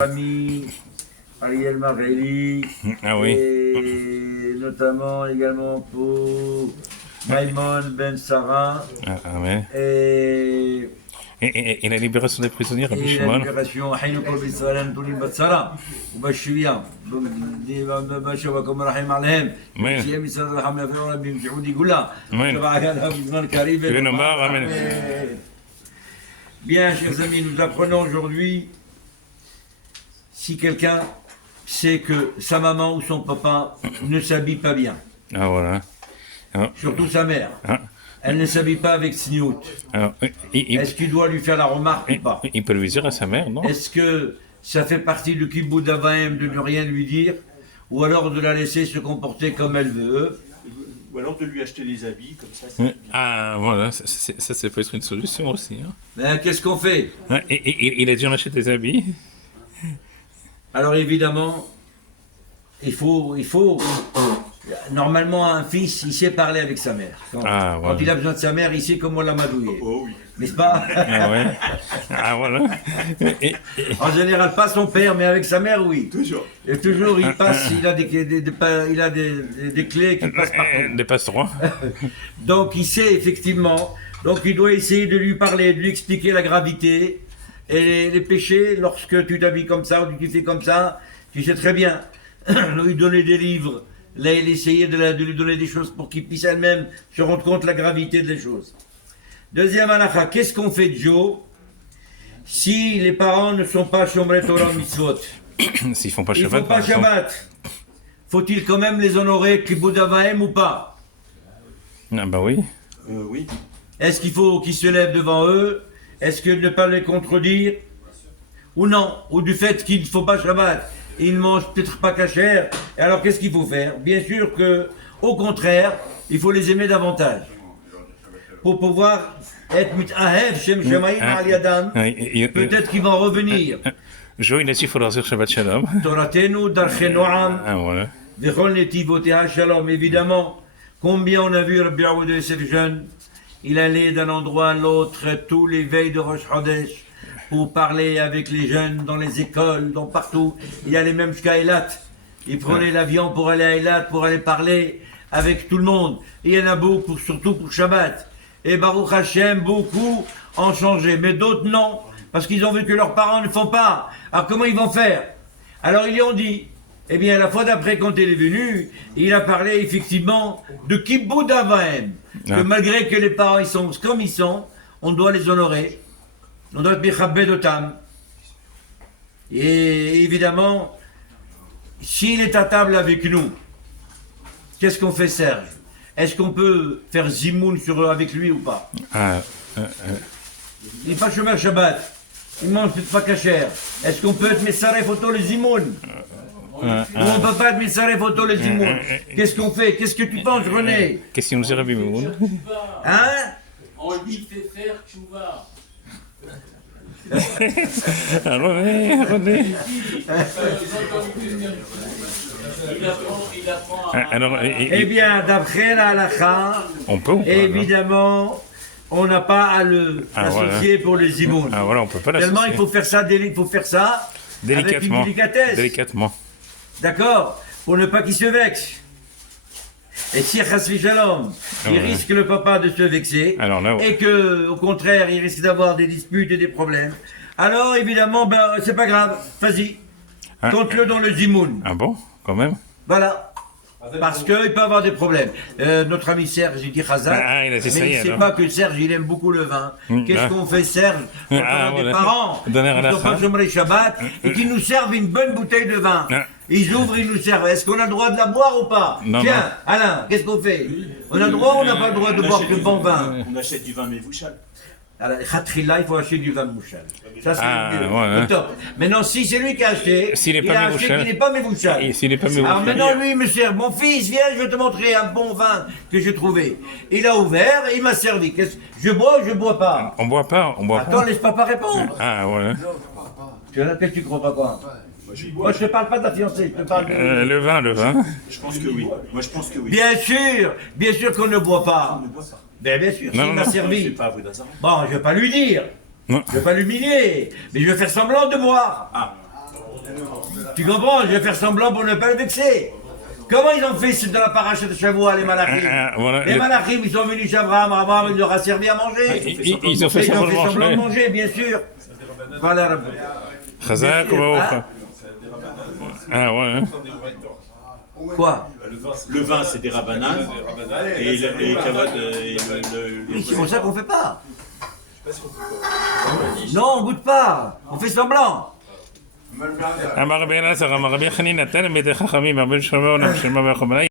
Ami Ariel Marelli, Ah oui. et notamment également pour Maïmon Ben Sarah Ouais. Et la libération des prisonniers, Rabbi et la Shimon. libération حينكم بالسلام طول بتصرى وبشوية بشوفكم رحم عليهم Amen. شيء مثل رحم في ربي مسعود يقولها Amen. تبع هذا بزمان كريم. Que le Nomar, Amen. Bien, chers amis, nous apprenons aujourd'hui si quelqu'un sait que sa maman ou son papa ne s'habille pas bien, Ah voilà. Alors, surtout sa mère, ah, elle ne s'habille pas avec sniout. alors, Est-ce qu'il doit lui faire la remarque ou pas? il peut le dire à sa mère, non? Est-ce que ça fait partie du kibbutz d'Avaim de ne rien lui dire, ou alors de la laisser se comporter comme elle veut? Ou alors de lui acheter des habits, comme ça. Ah voilà, ça peut être une solution aussi. Hein. Ben, qu'est-ce qu'on fait? Il a dit on achète des habits. Alors évidemment, il faut normalement un fils, il sait parler avec sa mère. Quand, Ah, voilà. quand il a besoin de sa mère, il sait comment l'amadouiller, Oh oui. n'est-ce pas? Ah ouais. Ah voilà. En général, pas son père, mais avec sa mère, oui. Toujours. Et toujours, il passe, il a des clés qui passent partout. Des passe-droits. Donc, il sait effectivement. Donc, il doit essayer de lui parler, de lui expliquer la gravité et les péchés lorsque tu t'habilles comme ça ou tu fais comme ça. Tu sais très bien. Lui donner des livres, là, il essayait de lui donner des choses pour qu'il puisse elle-même se rendre compte de la gravité des choses. Deuxième halakha, qu'est-ce qu'on fait de Joe si les parents ne sont pas Shomrei Torah Mitzvot? S'ils font pas Ils ne Shabbat. font pas par exemple. Shabbat. Faut-il quand même les honorer Kibbutz Avaim ou pas? Ah bah oui. Oui. Est-ce qu'il faut qu'ils se lèvent devant eux? Est-ce que ne pas les contredire? Ou non? Ou du fait qu'il ne faut pas Shabbat? Ils ne mangent peut-être pas kasher. Et alors qu'est-ce qu'il faut faire? Bien sûr que, au contraire, il faut les aimer davantage. Pour pouvoir être mitahev shem shemaim al yadam. Peut-être qu'ils vont revenir. Joe, il a dit qu'il faut leur dire Shabbat Shalom. Toratenu darche noam. Ah voilà. Vechol netivoteha shalom. Évidemment, combien on a vu Rabbi Aoud Yosef jeune, il allait d'un endroit à l'autre tous les veilles de Rosh Chodesh pour parler avec les jeunes dans les écoles, dans partout. Il allait même jusqu'à Eilat. Il prenait l'avion pour aller à Eilat, pour aller parler avec tout le monde. Et il y en a beaucoup, surtout pour Shabbat. Et Baruch Hashem, beaucoup ont changé, mais d'autres non, parce qu'ils ont vu que leurs parents ne font pas. Alors comment ils vont faire? Alors ils lui ont dit, eh bien la fois d'après quand il est venu, il a parlé effectivement de Kibbutz Avaim, que malgré que les parents ils sont comme ils sont, on doit les honorer, on doit être Mechabed Otam. Et évidemment, s'il est à table avec nous, qu'est-ce qu'on fait Serge? Est-ce qu'on peut faire zimoun avec lui ou pas? Ah, Il n'est pas chemin Shabbat. Il mange peut-être pas kasher. Est-ce qu'on peut être Messaref photo le zimoun? Ou on ne peut pas être Messaref photo le zimoun? Qu'est-ce qu'on fait? Qu'est-ce que tu penses, René? qu'est-ce qu'il nous dit Rabbi Memoun? Hein? On lui fait faire tchouva. Ah, René. Il apprend à... Alors, Eh bien, d'après la halakha, on peut ou pas? évidemment, on n'a pas à le associer pour le zimoun. Ah voilà, on peut pas Tellement l'associer. il faut faire ça, avec une Délicatement. délicatesse. Délicatement. D'accord? Pour ne pas qu'il se vexe. Et si Chasvi Shalom, il Ouais. risque le papa de se vexer, Alors là, et que, au contraire, il risque d'avoir des disputes et des problèmes, alors évidemment, ben, c'est pas grave, vas-y, Ah, compte-le dans le zimoun. Ah bon, quand même? Voilà. Parce qu'il peut avoir des problèmes. Notre ami Serge, il dit Khazak, Ah, il a dit ça mais y il est, ne sait alors. pas que Serge, il aime beaucoup le vin. Qu'est-ce ah. qu'on fait, Serge, quand on a des Voilà. parents Donner à qui la ne sont pas fin. Shomrei Shabbat et qui nous servent une bonne bouteille de vin? Ah. Ils ouvrent, ils nous servent. Est-ce qu'on a le droit de la boire ou pas? Non, Tiens, non. Alain, qu'est-ce qu'on fait? On a le droit ou on n'a pas le droit de boire du bon vin? On achète du vin Mévouchal. Alors, Khatrilla, il faut acheter du vin mouchal. Ça, c'est Ah, le mieux. ouais, Le top. Maintenant, si c'est lui qui a acheté, S'il n'est il pas a acheté Mévouchal. qu'il n'est pas Mévouchal. Et s'il n'est pas Alors Mévouchal. maintenant, lui, il me sert. Mon fils, viens, je vais te montrer un bon vin que j'ai trouvé. Il a ouvert et il m'a servi. Je bois ou je bois pas? On boit pas. Attends, laisse papa répondre. Ah voilà. Qu'est-ce que tu crois pas quoi? Moi, je te parle pas de ta fiancée, je te parle de... Le vin. Je pense que oui. Moi, je pense que oui. Bien sûr qu'on ne boit pas. On ne boit pas. Bien sûr, Non, s'il non, m'a non. C'est servi. pas à vous d'hasard. Bon, je vais pas lui dire. Non. Je vais pas l'humilier. Mais je vais faire semblant de boire. Ah. Tu comprends? Je vais faire semblant pour ne pas le vexer. Comment ils ont fait dans la paracha de Shavua, les malachim? Voilà. Les malachim, ils sont venus chez Abraham, il leur a servi à manger. Ils ont fait Ils ont fait semblant semblant de de manger. manger, bien sûr. Voilà, Rabbi. Chazak ou Baruch. Ah ouais. Hein. Quoi? Le vin, c'est des rabananes. Et les kavod et Oui, c'est pour ça qu'on fait pas. Non, on goûte pas. On fait semblant. אמר רבי אלעזר, אמר רבי חנינא, תן בידי חכמים, רבי שמעון, רבי שמעון בר חמנא,